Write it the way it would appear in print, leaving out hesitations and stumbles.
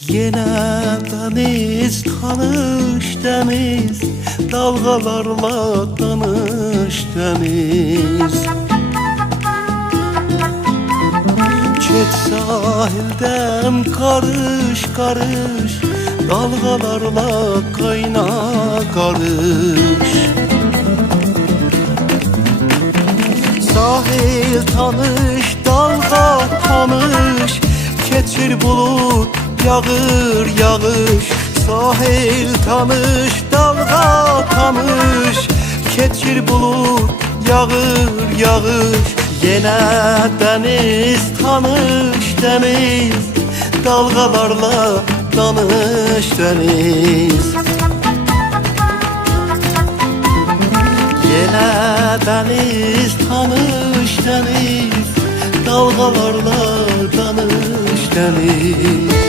Yine deniz, tanış deniz, dalgalarla tanış deniz. Geç sahilden karış karış, dalgalarla kayna karış. Sahil tanış, dalga tanış, keçir bulut, yağır yağış. Sahil tanış, dalga tanış, keçir bulut, yağır yağış. Yine deniz, tanış deniz, dalgalarla tanış deniz. Yine deniz, tanış deniz, dalgalarla tanış deniz.